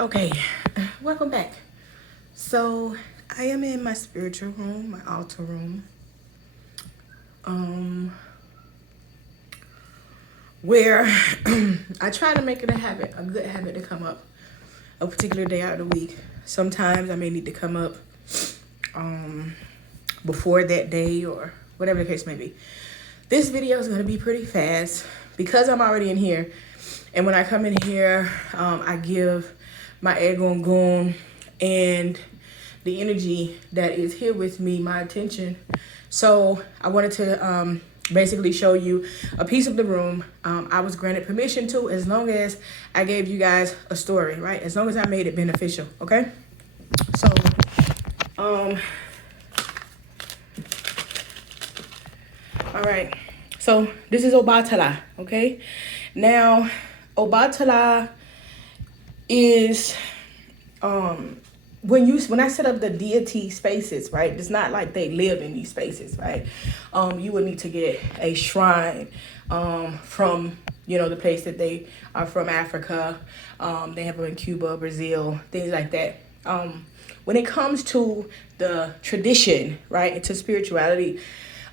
Okay, welcome back. So I am in my spiritual room, my altar room, where I try to make it a good habit to come up a particular day out of the week. Sometimes I may need to come up before that day or whatever the case may be. This video is going to be pretty fast because I'm already in here. And when I come in here, I give my egungun and the energy that is here with me my attention. So I wanted to basically show you a piece of the room I was granted permission to, as long as I gave you guys a story, right? As long as I made it beneficial, okay? So, all right. So this is Obatala, okay? Now, Obatala is when I set up the deity spaces, right? It's not like they live in these spaces, right? You would need to get a shrine from the place that they are from, Africa. They have them in Cuba, Brazil, things like that. When it comes to the tradition, right, into spirituality,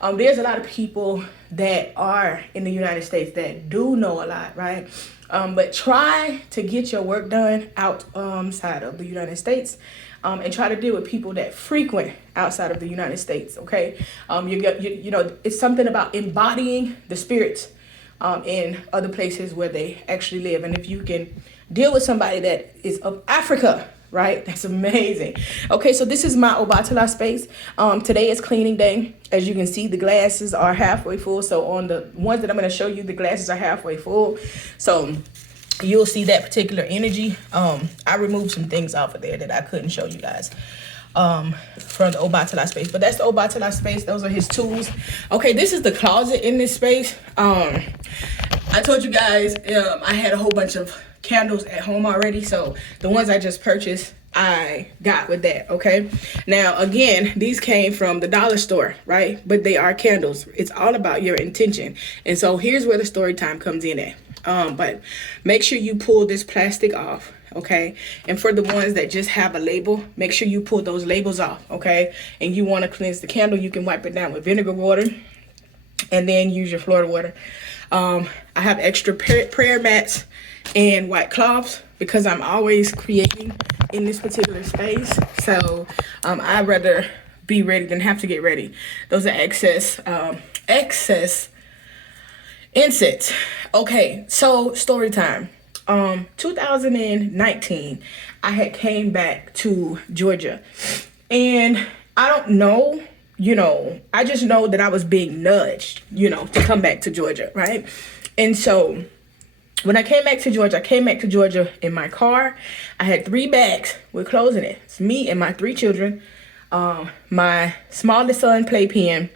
there's a lot of people that are in the United States that do know a lot, right? But try to get your work done outside of the United States, and try to deal with people that frequent outside of the United States, okay? It's something about embodying the spirits in other places where they actually live. And if you can deal with somebody that is of Africa, right, that's amazing. Okay, so this is my Obatala space. Today is cleaning day. As you can see, the glasses are halfway full. So on the ones that I'm going to show you, the glasses are halfway full. So you'll see that particular energy. I removed some things off of there that I couldn't show you guys from the Obatala space. But that's the Obatala space. Those are his tools. Okay, this is the closet in this space. I told you guys I had a whole bunch of candles at home already, so the ones I just purchased I got with that. Okay, now again, these came from the dollar store, right? But they are candles. It's all about your intention. And so here's where the story time comes in at. But make sure you pull this plastic off, okay? And for the ones that just have a label, make sure you pull those labels off, okay? And you want to cleanse the candle, you can wipe it down with vinegar water and then use your Florida water. I have extra prayer mats and white cloths because I'm always creating in this particular space. So I'd rather be ready than have to get ready. Those are excess incense. Okay, so story time. 2019, I had came back to Georgia, and I don't know, I just know that I was being nudged, to come back to Georgia, right? And so when I came back to Georgia in my car. I had 3 bags with clothes in it. It's me and my 3 children, my smallest son playpen,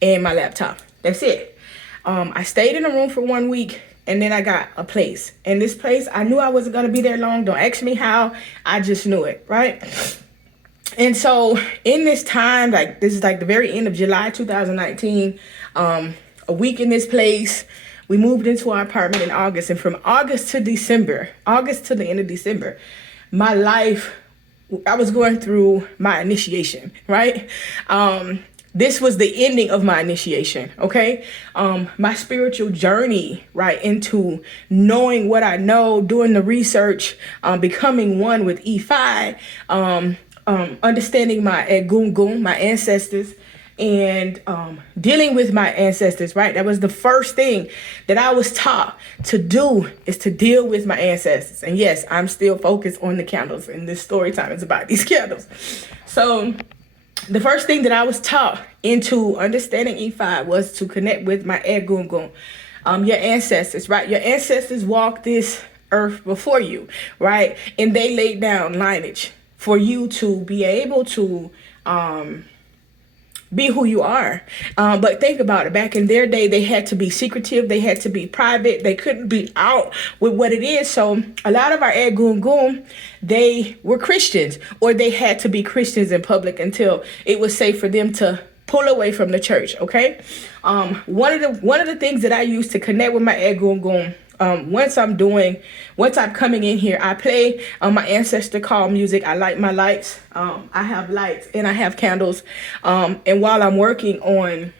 and my laptop. That's it. I stayed in a room for 1 week, and then I got a place. And this place, I knew I wasn't going to be there long. Don't ask me how. I just knew it, right? And so in this time, this is the very end of July 2019, a week in this place. We moved into our apartment in August, and from August to the end of December, my life, I was going through my initiation, right? This was the ending of my initiation, okay? My spiritual journey, right, into knowing what I know, doing the research, becoming one with E5, understanding my egungun, my ancestors, and dealing with my ancestors, right? That was the first thing that I was taught to do, is to deal with my ancestors. And yes, I'm still focused on the candles, and this story time is about these candles. So the first thing that I was taught into understanding E5 was to connect with my egungun, your ancestors, right? Your ancestors walked this earth before you, right? And they laid down lineage for you to be able to be who you are. But think about it. Back in their day, they had to be secretive. They had to be private. They couldn't be out with what it is. So a lot of our egungun, they were Christians, or they had to be Christians in public until it was safe for them to pull away from the church. Okay. One of the things that I used to connect with my egungun once I'm coming in here, I play my ancestor call music. I light my lights. I have lights and I have candles. And while I'm working on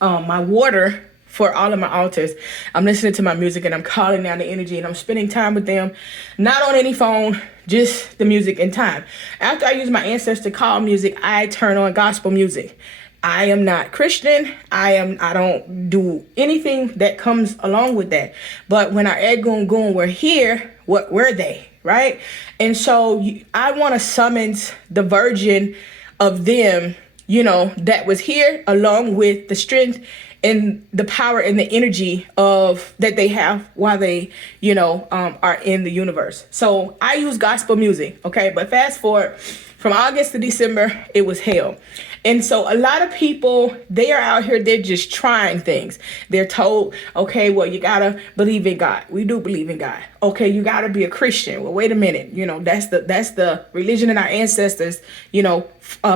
my water for all of my altars, I'm listening to my music and I'm calling down the energy and I'm spending time with them, not on any phone, just the music and time. After I use my ancestor call music, I turn on gospel music. I am not Christian. I don't do anything that comes along with that. But when our Egun Gun were here, what were they, right? And so I want to summons the version of them, that was here, along with the strength and the power and the energy of that they have while they, are in the universe. So I use gospel music, okay? But fast forward from August to December, it was hell. And so a lot of people, they are out here, they're just trying things. They're told, okay, well, you gotta believe in God. We do believe in God. Okay, you gotta be a Christian. Well, wait a minute. That's the religion that our ancestors,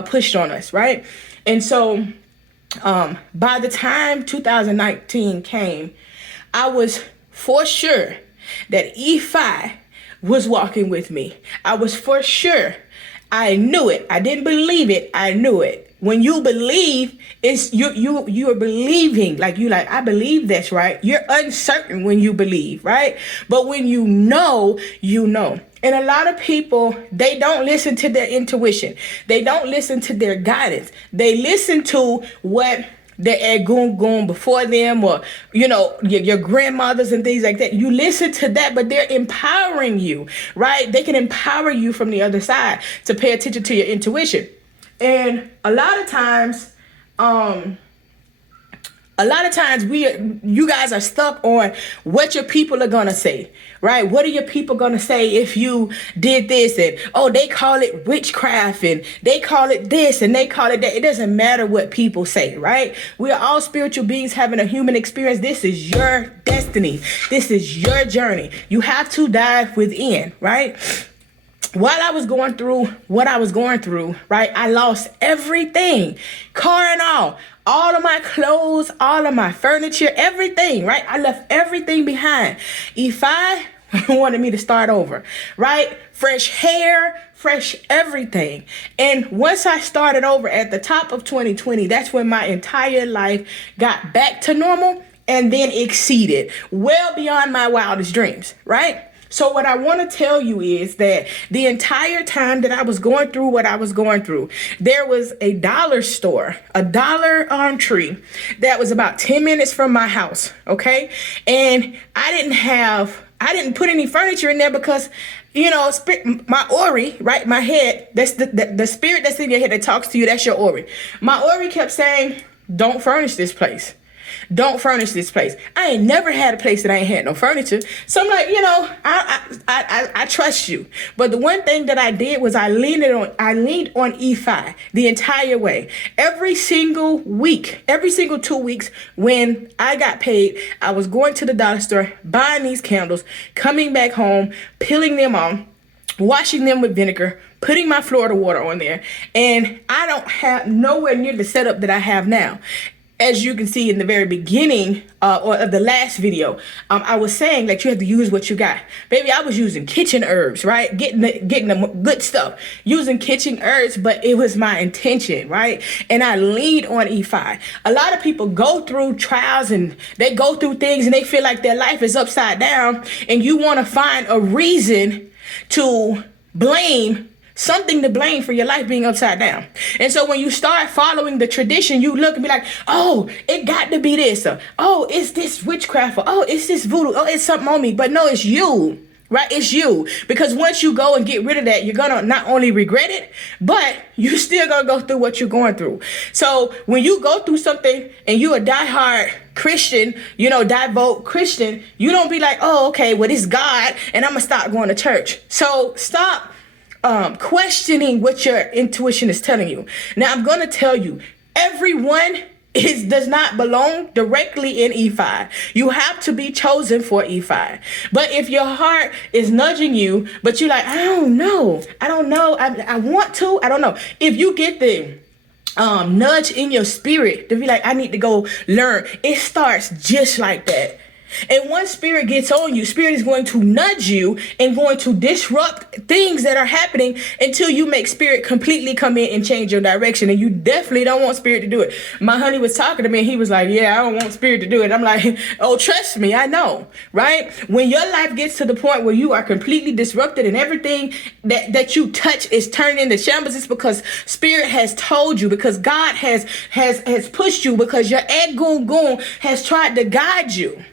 pushed on us, right? And so by the time 2019 came, I was for sure that E5 was walking with me. I was for sure. I knew it. I didn't believe it. I knew it. When you believe, it's you are believing, I believe that's right. You're uncertain when you believe, right? But when you know, you know. And a lot of people, they don't listen to their intuition. They don't listen to their guidance. They listen to what the Egun before them, or your grandmothers and things like that. You listen to that, but they're empowering you, right? They can empower you from the other side to pay attention to your intuition. And a lot of times you guys are stuck on what your people are gonna say, right? What are your people gonna say if you did this? And they call it witchcraft, and they call it this, and they call it that. It doesn't matter what people say, right? We are all spiritual beings having a human experience. This is your destiny. This is your journey. You have to dive within, right? While I was going through what I was going through, right, I lost everything, car and all of my clothes, all of my furniture, everything, right? I left everything behind. E5 wanted me to start over, right? Fresh hair, fresh everything. And once I started over at the top of 2020, that's when my entire life got back to normal and then exceeded, well beyond my wildest dreams, right? So what I want to tell you is that the entire time that I was going through what I was going through, there was a dollar store, a Dollar Tree that was about 10 minutes from my house, okay? And I didn't put any furniture in there because, my Ori, right, my head, that's the spirit that's in your head that talks to you, that's your Ori. My Ori kept saying, don't furnish this place. Don't furnish this place. I ain't never had a place that I ain't had no furniture. So I'm like, I trust you. But the one thing that I did was I leaned on E5 the entire way. Every single week, every single 2 weeks when I got paid, I was going to the dollar store, buying these candles, coming back home, peeling them off, washing them with vinegar, putting my Florida water on there. And I don't have nowhere near the setup that I have now. As you can see in the very beginning of the last video, I was saying that you have to use what you got. Baby, I was using kitchen herbs, right? Getting the good stuff, using kitchen herbs, but it was my intention, right? And I leaned on E5. A lot of people go through trials and they go through things and they feel like their life is upside down, and you want to find a reason to blame, something to blame for your life being upside down. And so when you start following the tradition, you look and be like, oh, it got to be this. Or, oh, it's this witchcraft. Or, oh, it's this voodoo. Oh, it's something on me. But no, it's you, right? It's you. Because once you go and get rid of that, you're going to not only regret it, but you still going to go through what you're going through. So when you go through something and you a diehard Christian, devout Christian, you don't be like, oh, okay, well, it's God and I'm going to stop going to church. So stop questioning what your intuition is telling you. Now, I'm going to tell you, everyone does not belong directly in E5. You have to be chosen for E5. But if your heart is nudging you, but you're like, I don't know, I want to, I don't know. If you get the nudge in your spirit to be like, I need to go learn, it starts just like that. And once spirit gets on you, spirit is going to nudge you and going to disrupt things that are happening until you make spirit completely come in and change your direction. And you definitely don't want spirit to do it. My honey was talking to me and he was like, yeah, I don't want spirit to do it. I'm like, oh, trust me, I know, right? When your life gets to the point where you are completely disrupted and everything that you touch is turned into shambles, it's because spirit has told you, because God has pushed you, because your Ed Goon has tried to guide you.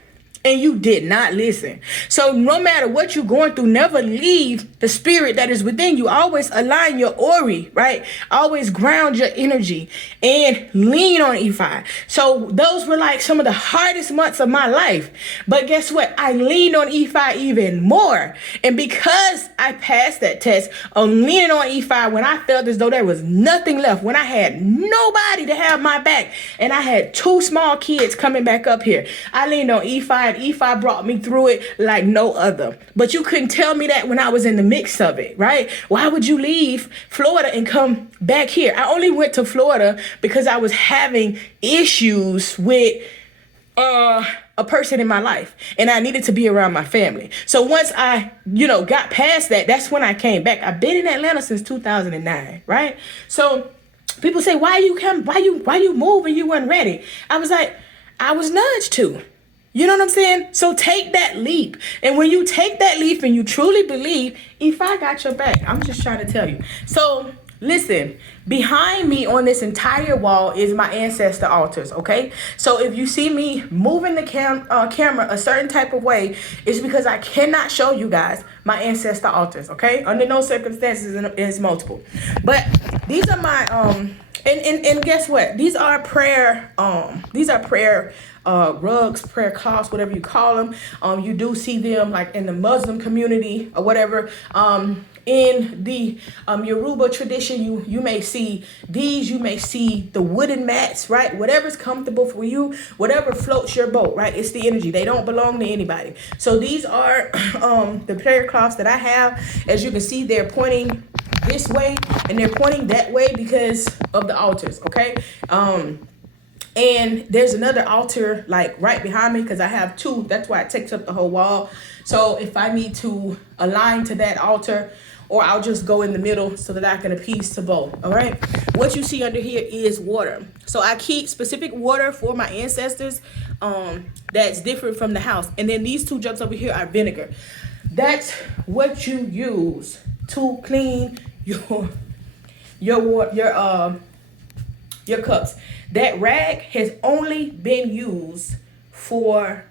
And you did not listen. So no matter what you're going through, never leave the spirit that is within you. Always align your ori, right? Always ground your energy and lean on E5. So those were like some of the hardest months of my life. But guess what? I leaned on E5 even more. And because I passed that test of leaning on E5, when I felt as though there was nothing left, when I had nobody to have my back, and I had 2 small kids coming back up here, I leaned on E5. E5 brought me through it like no other. But you couldn't tell me that when I was in the mix of it, right? Why would you leave Florida and come back here? I only went to Florida because I was having issues with a person in my life, and I needed to be around my family. So once I, got past that, that's when I came back. I've been in Atlanta since 2009, right? So people say, why you move and you weren't ready? I was like, I was nudged to. You know what I'm saying? So take that leap. And when you take that leap and you truly believe, if I got your back, I'm just trying to tell you. So listen, behind me on this entire wall is my ancestor altars, okay? So if you see me moving the camera a certain type of way, it's because I cannot show you guys my ancestor altars, okay? Under no circumstances, it's multiple. But these are my, and guess what? These are prayer rugs, prayer cloths, whatever you call them. You do see them like in the Muslim community or whatever. In the Yoruba tradition, you may see these, you may see the wooden mats, right? Whatever's comfortable for you, whatever floats your boat, right? It's the energy. They don't belong to anybody. So these are the prayer cloths that I have. As you can see, they're pointing this way and they're pointing that way because of the altars, okay? And there's another altar like right behind me because I have 2. That's why it takes up the whole wall. So if I need to align to that altar, or I'll just go in the middle so that I can appease to both. All right. What you see under here is water. So I keep specific water for my ancestors that's different from the house. And then these 2 jugs over here are vinegar. That's what you use to clean your cups. That rag has only been used for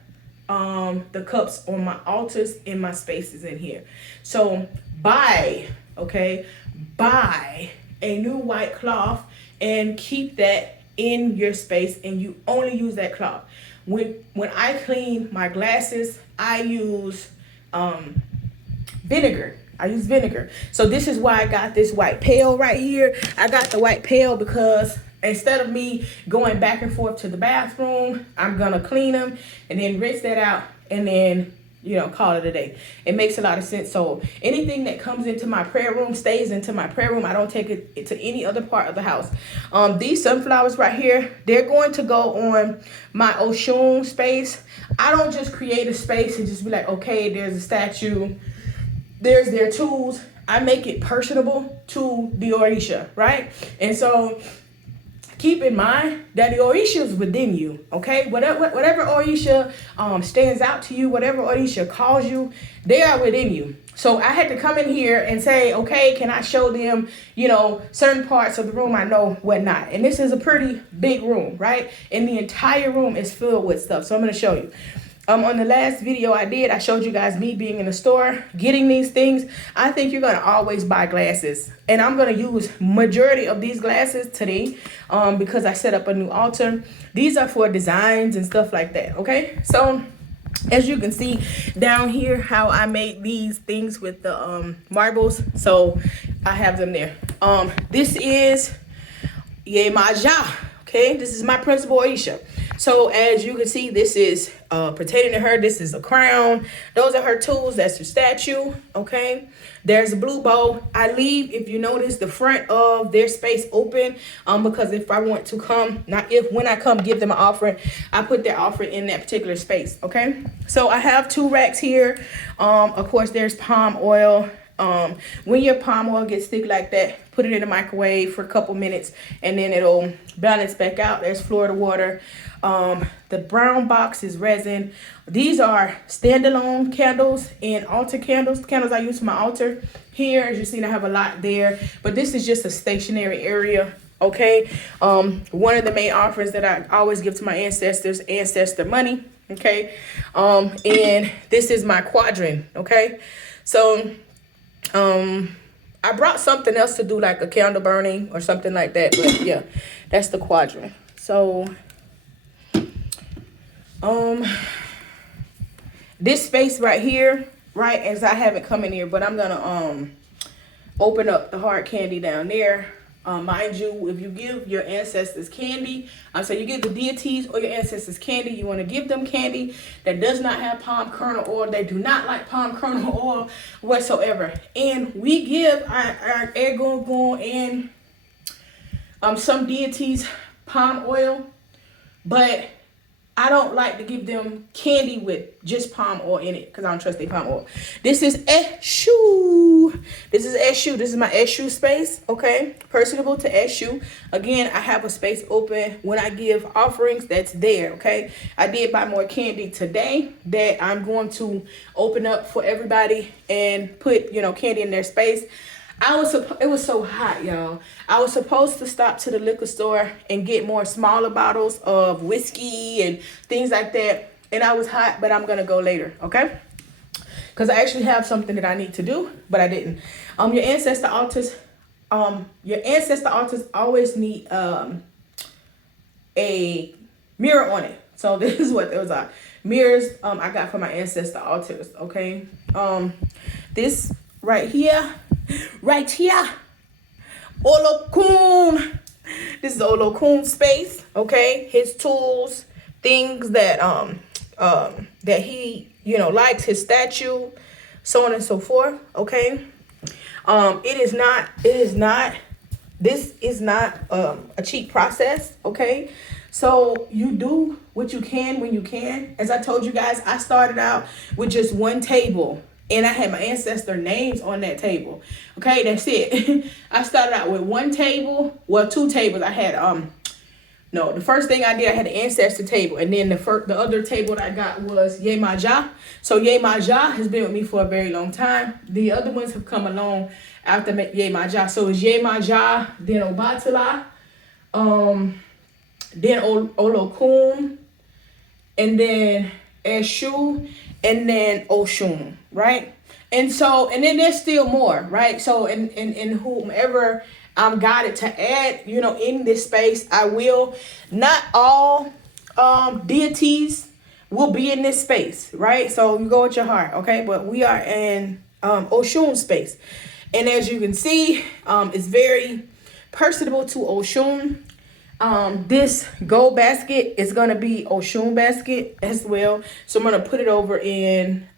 the cups on my altars in my spaces in here. So buy a new white cloth and keep that in your space, and you only use that cloth. When I clean my glasses, I use vinegar. I use vinegar. So this is why I got this white pail right here. I got the white pail because instead of me going back and forth to the bathroom, I'm gonna clean them and then rinse that out and then call it a day. It makes a lot of sense. So anything that comes into my prayer room stays into my prayer room. I don't take it to any other part of the house. These sunflowers right here, they're going to go on my Oshun space. I don't just create a space and just be like, okay, there's a statue, there's their tools. I make it personable to the Orisha, right? And so keep in mind that the Orisha is within you, okay? Whatever Orisha stands out to you, whatever Orisha calls you, they are within you. So I had to come in here and say, okay, can I show them, certain parts of the room I know what not. And this is a pretty big room, right? And the entire room is filled with stuff. So I'm going to show you. On the last video I did, I showed you guys me being in the store, getting these things. I think you're going to always buy glasses. And I'm going to use majority of these glasses today because I set up a new altar. These are for designs and stuff like that, okay? So as you can see down here how I made these things with the marbles. So I have them there. This is Yemaja, okay? This is my principal Aisha. So as you can see, this is pertaining to her. This is a crown. Those are her tools. That's her statue. Okay. There's a blue bow. I leave, if you notice, the front of their space open, because if I want to come, when I come give them an offering, I put their offering in that particular space. Okay. So I have 2 racks here. Of course, there's palm oil. When your palm oil gets thick like that, put it in the microwave for a couple minutes and then it'll balance back out. There's Florida water. The brown box is resin. These are standalone candles and altar candles. Candles I use for my altar. Here, as you see, I have a lot there, but this is just a stationary area. Okay. One of the main offerings that I always give to my ancestors, ancestor money. Okay. And this is my quadrant. Okay. So, I brought something else to do, like a candle burning or something like that, but yeah, that's the quadrant. So, this space right here, right, as I haven't come in here, but I'm gonna open up the hard candy down there. Mind you, if you give your ancestors candy, so you give the deities or your ancestors candy, you want to give them candy that does not have palm kernel oil. They do not like palm kernel oil whatsoever. And we give our Egungun and some deities palm oil, but I don't like to give them candy with just palm oil in it because I don't trust their palm oil. This is Eshu. This is Eshu. This is my Eshu space, okay? Personable to Eshu. Again, I have a space open when I give offerings. That's there, okay? I did buy more candy today that I'm going to open up for everybody and put, candy in their space. It was so hot, y'all. I was supposed to stop to the liquor store and get more smaller bottles of whiskey and things like that. And I was hot, but I'm going to go later, okay? Because I actually have something that I need to do, but I didn't. Your ancestor altars always need a mirror on it. So this is what those are. Mirrors I got for my ancestor altars, okay? This right here, Olokun. This is Olokun space, okay? His tools, things that that he likes, his statue, so on and so forth, okay? This is not a cheap process, okay? So you do what you can when you can. As I told you guys, I started out with just one table. And I had my ancestor names on that table. Okay, that's it. I started out with one table. Well, 2 tables. I had, the first thing I did, I had the ancestor table. And then the other table that I got was Ye Maja. So Ye Maja has been with me for a very long time. The other ones have come along after Ye Maja. So it's Ye Maja, then Obatala, then Olokun, and then Eshu, and then Oshun, right? And then there's still more, right? So in whomever I'm guided to add, in this space, I will. Not all deities will be in this space, right? So you go with your heart, okay? But we are in Oshun space. And as you can see, it's very personable to Oshun. This gold basket is going to be Oshun basket as well. So I'm going to put it over in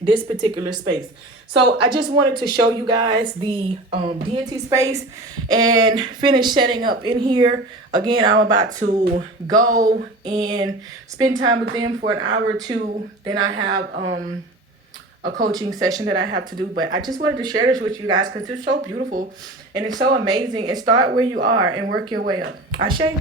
this particular space. So I just wanted to show you guys the deity space and finish setting up in here. Again, I'm about to go and spend time with them for an hour or 2. Then I have a coaching session that I have to do. But I just wanted to share this with you guys because it's so beautiful and it's so amazing. And start where you are and work your way up. Ashe.